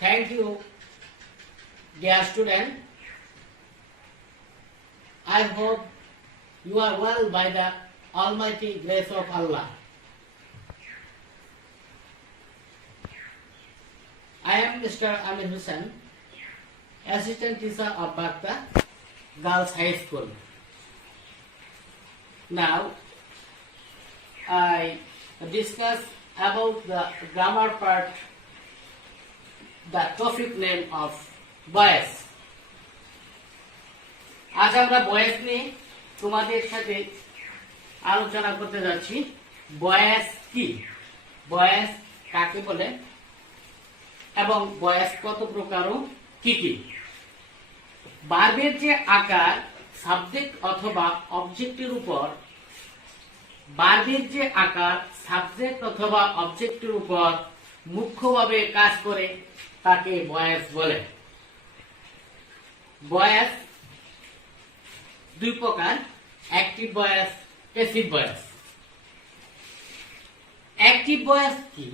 Thank you, dear student. I hope you are well by the Almighty grace of Allah. I am Mr. Amir Hussain, Assistant Teacher of Bagda Girls High School. Now, I discuss about the grammar part, the topic name of voice. আজ আমরা ভয়েস নিয়ে তোমাদের সাথে আলোচনা করতে যাচ্ছি। ভয়েস কি, ভয়েস কাকে বলে এবং ভয়েস কত প্রকার ও কি কি। ভার্বের যে আকার সাবজেক্ট অথবা অবজেক্টের উপর, ভার্বের যে আকার সাবজেক্ট অথবা অবজেক্টের উপর মুখ্যভাবে কাজ করে তাকে ভয়েস বলে। ভয়েস দুই প্রকার, active voice, passive voice. Active voice কি?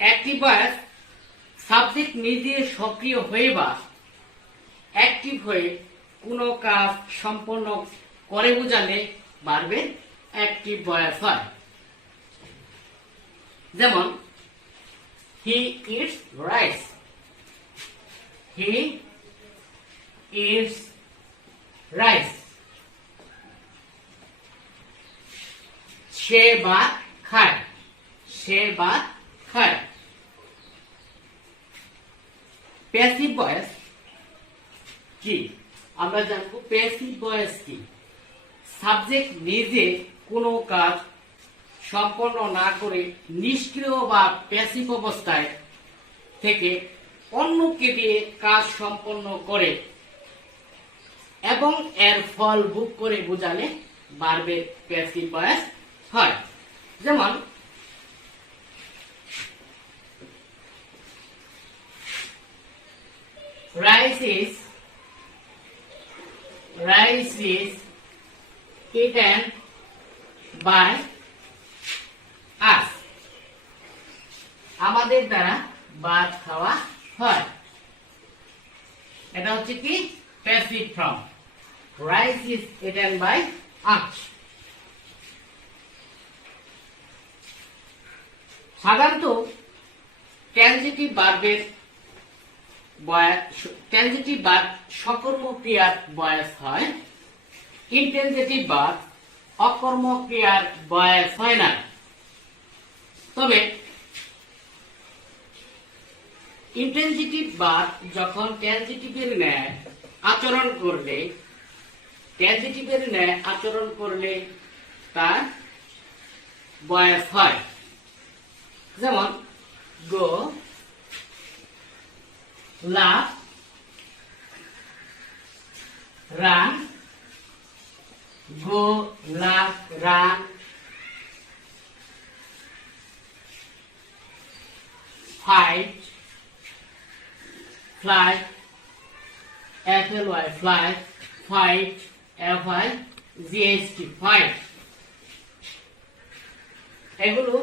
অ্যাক্টিভ ভয়েস সাবজেক্ট নিজে সক্রিয় হয়ে বা অ্যাক্টিভ হয়ে কোনো কাজ সম্পন্ন করে বোঝালে ভার্বে অ্যাক্টিভ ভয়েস হয়। যেমন he eats rice, he eats rice. সে ভাত খায়, সে ভাত খায়। প্যাসিভ ভয়েস কি? আমরা জানবো প্যাসিভ ভয়েস কি। সাবজেক্ট নিজে কোনো কাজ সম্পন্ন না করে নিষ্ক্রিয় বা প্যাসিভ অবস্থায় থেকে অন্যকে দিয়ে কাজ সম্পন্ন করে এবং এর ফল ভোগ করে বোঝালে ভার্বের প্যাসিভ ভয়েস হয়। যেমন rice is eaten by us, আমাদের দ্বারা ভাত খাওয়া হয়। এটা হচ্ছে কি passive form. Rice is eaten by us. সাধারণত ট্রানজিটিভ ভার্বের ট্রানজিটিভ ভার্ব সকর্ম ক্রিয়ার ভয়েস হয়, ইনট্রানজিটিভ ভার্ব অকর্ম ক্রিয়ার ভয়েস হয় না। তবে ইনট্রানজিটিভ ভার্ব যখন ট্রানজিটিভের ন্যায় আচরণ করলে তার ভয়েস হয়। যেমন গো, laugh, run, go, laugh, run, fight, fly, fly, fly, fight, figst, fight। এগুলো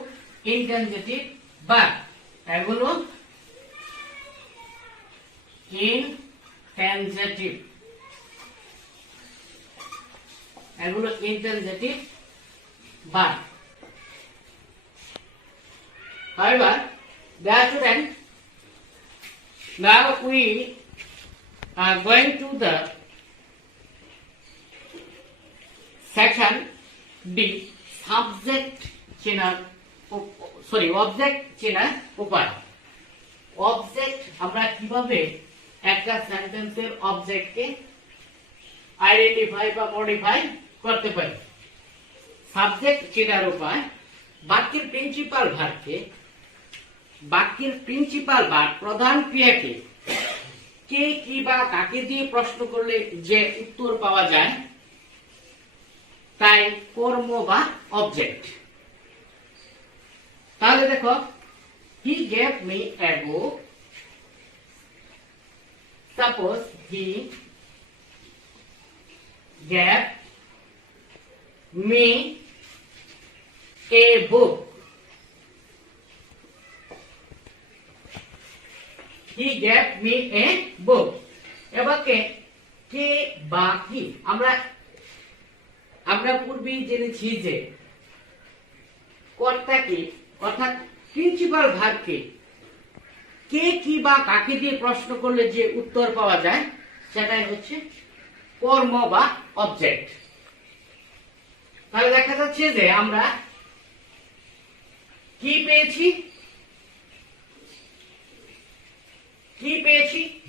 ইনট্রানজিটিভ ভার্ব, এগুলো ইনট্রানজিটিভ, এগুলো intransitive verb. However, dear student, now we are going to the section B, subject চেনার, অবজেক্ট চেনার উপায়। অবজেক্ট আমরা কিভাবে একটা সেন্টেন্সের অবজেক্টকে আইডেন্টিফাই বা মডিফাই করতে পারি। সাবজেক্ট চেনার উপায়, বাক্যের প্রিন্সিপাল ভার্ব প্রধান ক্রিয়াকে কে, কি বা কাকে দিয়ে প্রশ্ন করলে যে উত্তর পাওয়া যায় তাই কর্ম বা অবজেক্ট। তাহলে দেখো, he gave me a book. Suppose he gave me a book. He gave me a book. এবার কে বা কি আমরা পূর্বেই জেনেছি যে কর্তাকে অর্থাৎ প্রিন্সিপাল ভার্বকে কে কি বা কাকে দিয়ে প্রশ্ন করলে যে উত্তর পাওয়া যায় সেটাই হচ্ছে কর্ম বা অবজেক্ট। তাহলে দেখা যাচ্ছে যে আমরা কি পেয়েছি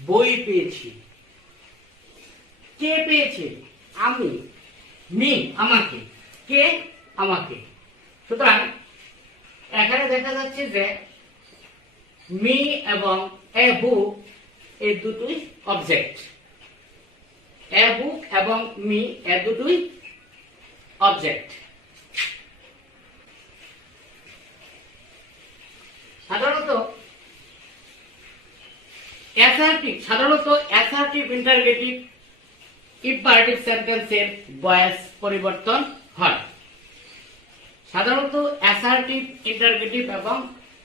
বই পেয়েছি। কে পেয়েছে? আমি, মি আমাকে, কে আমাকে। সুতরাং এখানে দেখা যাচ্ছে যে মি এবং এ বুক এই দুটোই অবজেক্ট। এ বুক এবং মি এ দুটোই অবজেক্ট। সাধারণত অ্যাসার্টিভ ইন্টারগেটিভ ইম্পারেটিভ সেন্টেন্সের ভয়েস পরিবর্তন হয়। সাধারণত অ্যাসার্টিভ ইন্টারগেটিভ এবং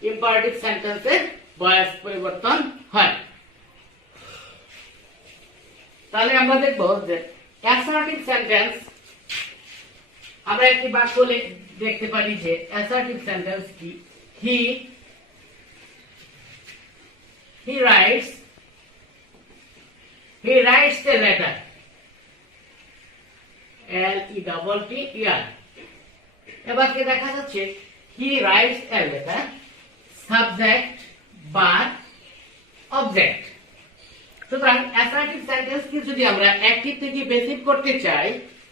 ইম্পারেটিভ সেন্টেন্সের ভয়েস পরিবর্তন হয়। তাহলে আমরা দেখব যে অ্যাসার্টিভ সেন্টেন্স আমরা একটি বাক্য দেখতে পারি যে অ্যাসার্টিভ সেন্টেন্স কি। he writes a letter, L-E-T-T-E-R। এবার কি দেখা যাচ্ছে he writes a letter, subject verb object। সুতরাং অ্যাসার্টিভ সেন্টেন্স কি যদি আমরা অ্যাক্টিভ থেকে বেসিভ করতে চাই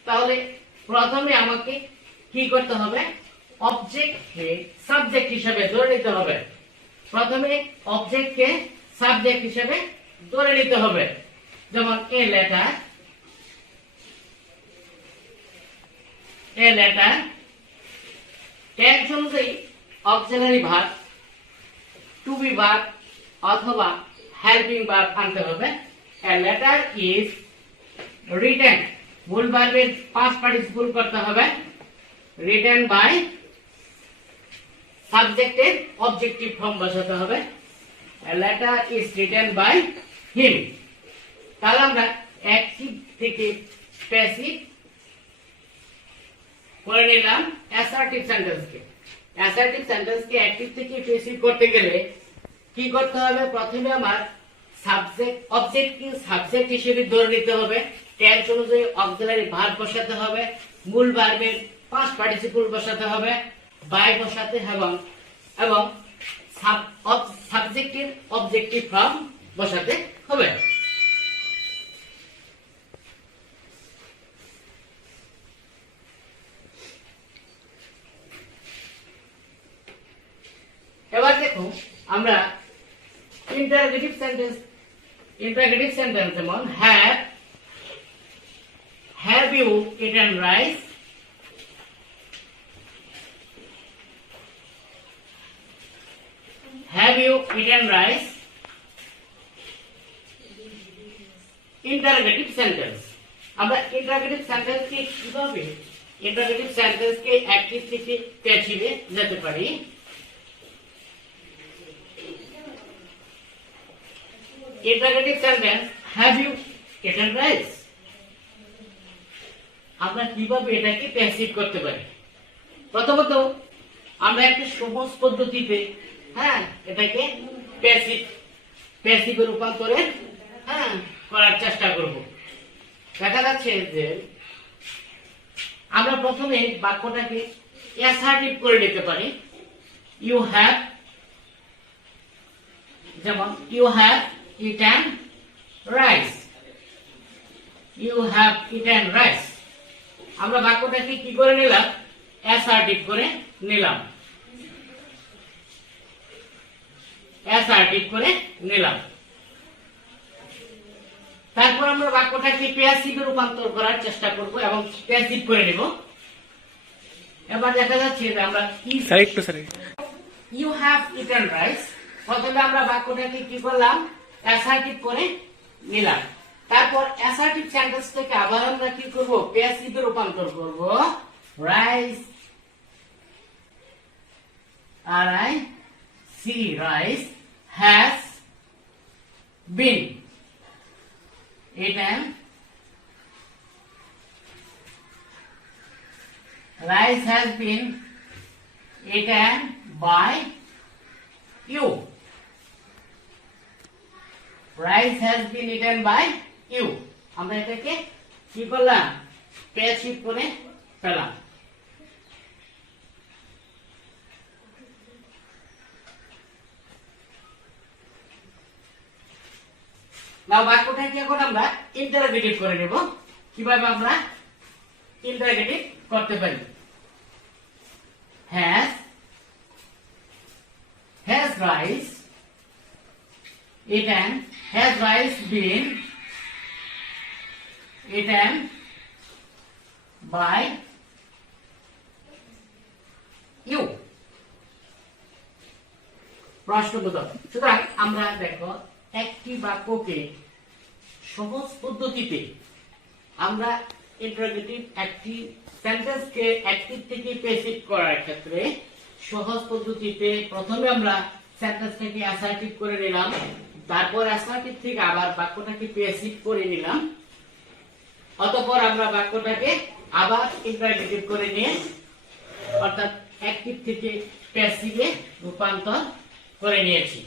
তাহলে প্রথমে আমাকে কি করতে হবে? অবজেক্টকে সাবজেক্ট হিসেবে ধরে নিতে হবে। প্রথমে অবজেক্টকে সাবজেক্ট হিসেবে ধরে নিতে হবে। যেমন এ লেটার টেন্স অনুযায়ী auxiliary verb, to be verb অথবা হেল্পিং ভার্ব আনতে হবে। এ লেটার ইজ রিটেন, মূল ভার্বের পাস্ট পার্টিসিপল করতে হবে। রিটেন বাই সাবজেক্টের অবজেক্টিভ ফর্ম বসাতে হবে। A letter is written by him। তাহলে আমরা অ্যাক্টিভ থেকে প্যাসিভ করে নিলাম অ্যাসার্টিভ সেন্টেন্সকে। অ্যাসার্টিভ সেন্টেন্সকে অ্যাক্টিভ থেকে প্যাসিভ করতে গেলে কি করতে হবে? প্রথমে আমার অবজেক্টকে সাবজেক্ট হিসেবে ধরে নিতে হবে। টেন্স অনুযায়ী অক্সিলারি ভার্ব বসাতে হবে, মূল ভার্বের পাস্ট পার্টিসিপল বসাতে হবে, বাই বসাতে হবে এবং সাবজেক্টের অবজেক্টিভ ফর্ম বসাতে হবে। এবার দেখো আমরা ইন্টারোগেটিভ সেন্টেন্স যেমন have you eaten rice? Have you eaten rice? Interrogative sentence. আমরা ইন্টারোগেটিভ সেন্টেন্সকে কিভাবে অ্যাক্টিভ থেকে প্যাসিভে যেতে পারি? Interrogative sentence have you eaten rice, আমরা কিভাবে এটাকে প্যাসিভ করতে পারি? প্রথমত আমরা একটি সহজ পদ্ধতিতে এটাকে প্যাসিভে রূপান্তরে করার চেষ্টা করব। দেখা যাচ্ছে যে আমরা প্রথমে বাক্যটাকে অ্যাসার্টিভ করে নিতে পারি। ইউ হ্যাভ, যেমন you have eaten rice, you have eaten rice. আমরা বাক্যটাকে কি করে নিলাম? অ্যাসার্টিভ করে নিলাম, অ্যাসার্টিভ করে নিলাম। তারপর আমরা বাক্যটাকে প্যাসিভে রূপান্তর করার চেষ্টা করব এবং প্যাসিভ করে নেব। এবার দেখা যাচ্ছে যে আমরা ইউ হ্যাভ ইটেন রাইস, প্রথমে আমরা বাক্যটাকে কি করলাম? অ্যাসার্টিভ করে নিলাম। তারপর অ্যাসার্টিভ সেন্টেন্স থেকে আবার আমরা কি করব? প্যাসিভে রূপান্তর করব। রাইস, আর আই সি rice, has been eaten, rice has been eaten by you. Rice has been eaten by you. আমরা এটাকে কি করলাম, প্যাসিভ করে ফেলাম। নাও বাক্যটাকে এখন আমরা ইন্টারোগেটিভ করে নেব। কিভাবে আমরা ইন্টারোগেটিভ করতে পারি? has rice eaten, has rice been eaten by you? প্রশ্নবোধক। সুতরাং আমরা দেখো একটি বাক্যকে সহজ পদ্ধতিতে আমরা ইন্টারোগেটিভ একটি সেন্টেন্সকে অ্যাক্টিভ থেকে প্যাসিভ করার ক্ষেত্রে সহজ পদ্ধতিতে প্রথমে আমরা সেন্টেন্সটাকে অ্যাসার্টিভ করে নিলাম, তারপর অ্যাসার্টিভ থেকে আবার বাক্যটাকে প্যাসিভ করে নিলাম, অতঃপর আমরা বাক্যটাকে আবার ইন্টারোগেটিভ করে নিয়ে অর্থাৎ অ্যাক্টিভ থেকে প্যাসিভে রূপান্তর করে নিয়েছি।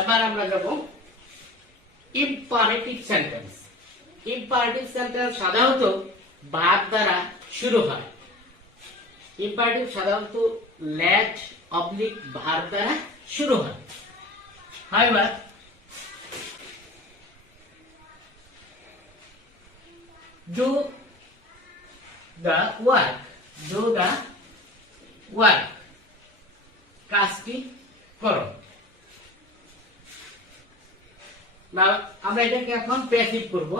এবার আমরা যাব ইম্পারেটিভ সেন্টেন্স। ইম্পারেটিভ সেন্টেন্স সাধারণত ভার্ব দ্বারা শুরু হয়। ইম্পারেটিভ সাধারণত লেট অবলিক ভার্ব দ্বারা শুরু হয়। However, do the work, do the work, কাজটি করো। আমরা এটাকে এখন প্যাসিভ করব।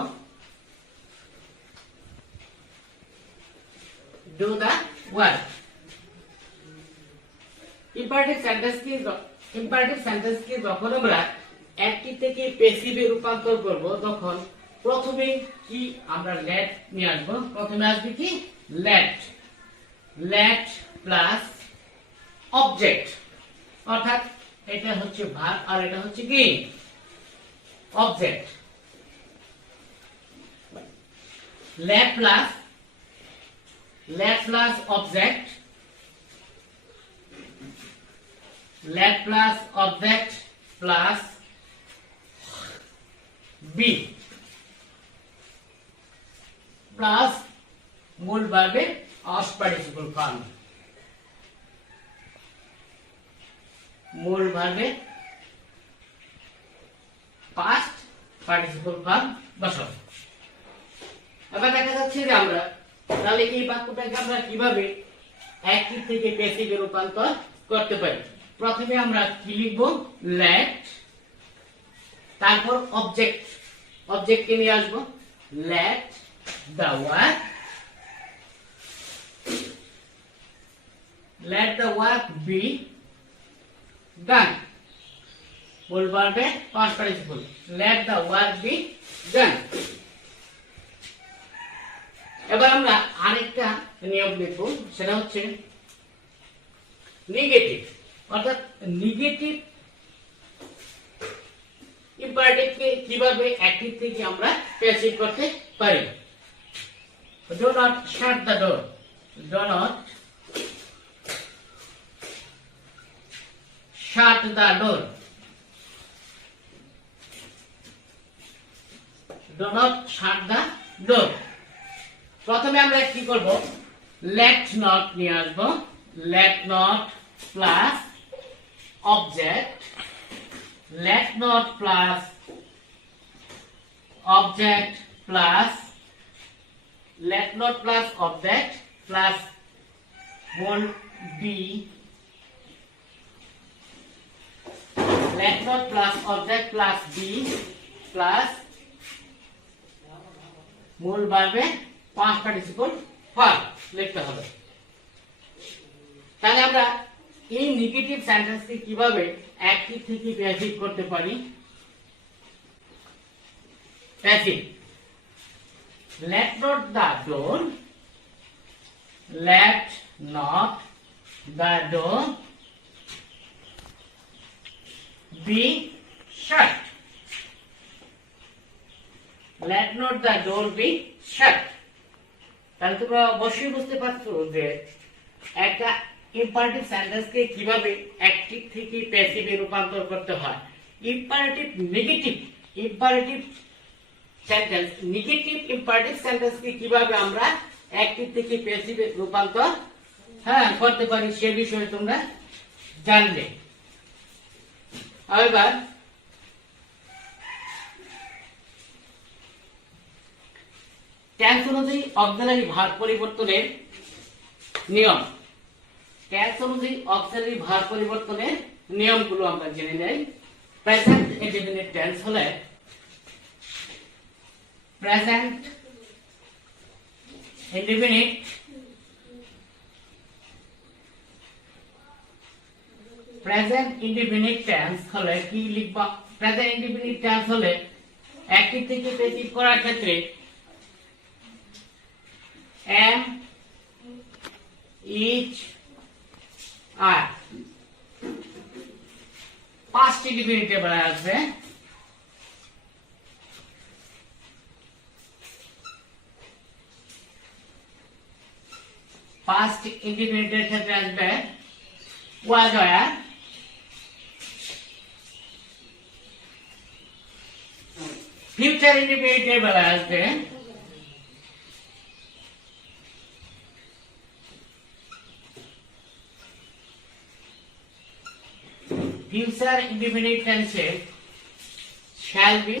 do the work। Imperative sentence কি যখন আমরা অ্যাক্টিভ থেকে প্যাসিভে রূপান্তর করব তখন প্রথমে কি আমরা লেট নিয়ে আসবো। প্রথমে আসবে কি লেট, লেট প্লাস অবজেক্ট, অর্থাৎ এটা হচ্ছে ভার্ব আর এটা হচ্ছে কি object। let plus object, let plus object plus be plus মূল ভার্বের past participle form, মূল ভার্বের past participle form বসাবো। এবার দেখা যাচ্ছে যে আমরা তাহলে এই বাক্যটাকে আমরা কিভাবে অ্যাক্টিভ থেকে প্যাসিভে রূপান্তর করতে পারি। প্রথমে আমরা কি লিখব, লেট, তারপর অবজেক্ট, অবজেক্টকে নিয়ে আসব, let the work, let the work be done, মূল ভার্বের past participle, let the work be done। এবার আমরা আরেকটা নিয়ম লিখব, সেটা হচ্ছে নেগেটিভ, অর্থাৎ নেগেটিভ ইম্পারেটিভকে কিভাবে অ্যাক্টিভ থেকে আমরা প্যাসিভ করতে পারি। do not shut the door, do not shut the door, do not shut the door। প্রথমে আমরা কি করব, let not নিয়ে আসব, let not plus object, let not plus object plus let not plus object plus won't be, let not plus object plus be plus মূল ভার্বে past participle form লিখতে হবে। তাহলে আমরা এই নেগেটিভ সেন্টেন্সকে কিভাবে অ্যাক্টিভ থেকে প্যাসিভ করতে পারি। Passive, let not the door let not the door be shut. Let not the door be shut. তাহলে তোমরা অবশ্যই বুঝতে পারছো যে একটা ইম্পারেটিভ সেন্টেন্সকে কিভাবে অ্যাক্টিভ থেকে প্যাসিভে রূপান্তর করতে হয়। ইম্পারেটিভ সেন্টেন্স, নেগেটিভ ইম্পারেটিভ সেন্টেন্সকে কিভাবে আমরা অ্যাক্টিভ থেকে প্যাসিভে রূপান্তর করতে পারি সে বিষয়ে তোমরা জানবে। এবার টেন্স অনুযায়ী অক্সিলারি ভার্ব পরিবর্তনের নিয়ম। টেন্স অনুযায়ী অক্সিলারি ভার্ব পরিবর্তনের নিয়মগুলো আমরা জেনে নেই। প্রেজেন্ট ইনডিফিনিট টেন্স হলে প্রেজেন্ট ইনডিফিনিট টেন্স হলে কি লিখবা? প্রেজেন্ট ইনডিফিনিট টেন্স হলে অ্যাক্টিভ থেকে প্যাসিভ করার ক্ষেত্রে am, each, are past indefinite বলা আসবে। past indefinite এর ক্ষেত্রে আসবে was, were, future indefinite বলা আসবে future indefinite tense shall be,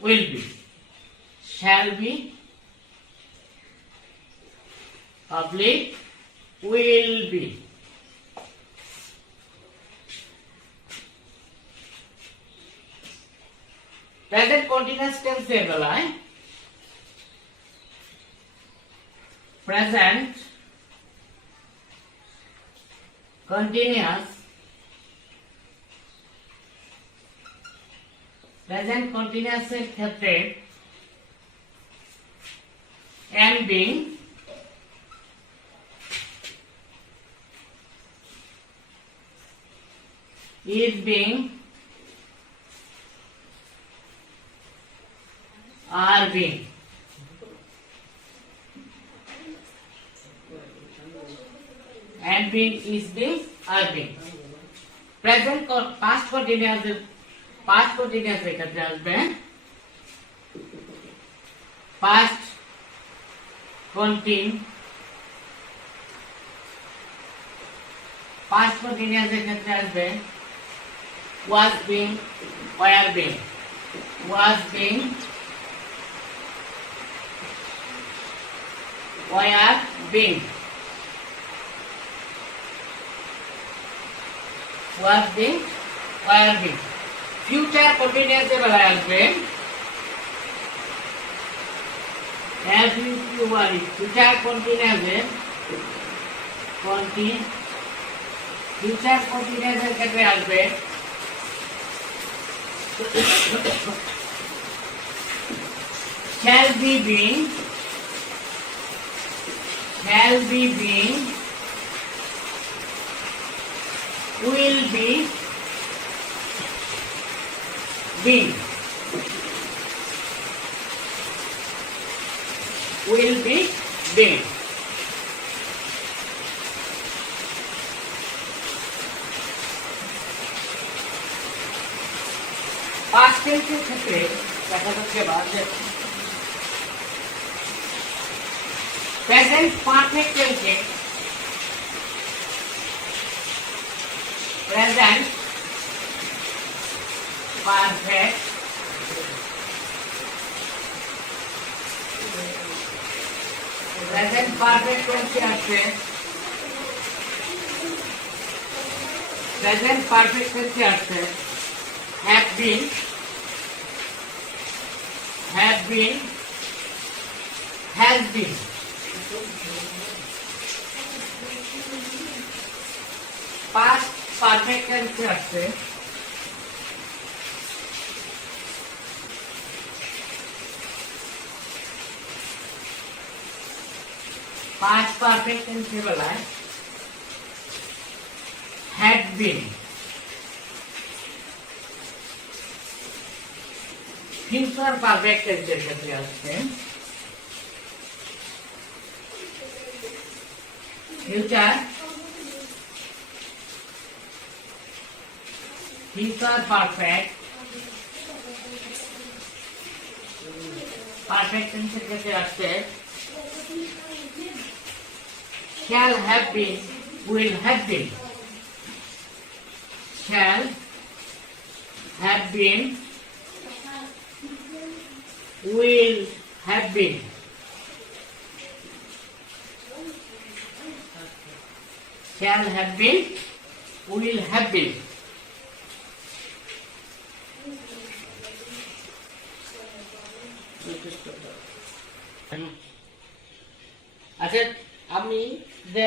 will be, shall be, public, will be। present continuous tense এর বেলায় present continuous এর ক্ষেত্রে am being, is being, are being। am being, is being, are being। present past continuous এর ক্ষেত্রে আসবে past continuous এর ক্ষেত্রে আসবে was being, were being, was being, were being, was being, were being। future continuous এর বেলায় আসবে have you, were, future continuous এর ক্ষেত্রে আসবে shall be being, will be being, will be being। past tense এর ক্ষেত্রে দেখা যাচ্ছে প্রেজেন্ট পারফেক্ট টেন্সে প্রেজেন্ট পারফেক্ট টেন্সে আসছে প্রেজেন্ট পারফেক্ট টেন্সে আসছে have been, has been। past perfect tense আসছে পাঁচ পারফেক্ট টেন্সের বেলায় হ্যাড বিন, ফিউচার পারফেক্ট টেন্সের ক্ষেত্রে আসছে ফিউচার পারফেক্ট টেন্সের ক্ষেত্রে আসছে shall have been, will have been, shall have been, will have been, shall have been, will have been. আচ্ছা, আমি যে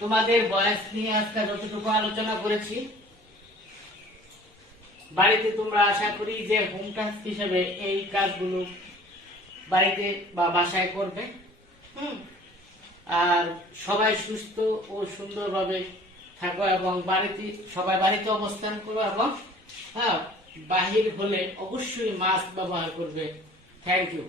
তোমাদের বয়স নিয়ে আজকে যতটুকু আলোচনা করেছি, বাড়িতে তোমরা আশা করি যে হোম টাস্ক হিসেবে এই কাজগুলো বাড়িতে বা বাসায় করবে। আর সবাই সুস্থ ও সুন্দরভাবে থাকো এবং সবাই বাড়িতে অবস্থান করো এবং বাহির হলে অবশ্যই মাস্ক ব্যবহার করবে। Thank you.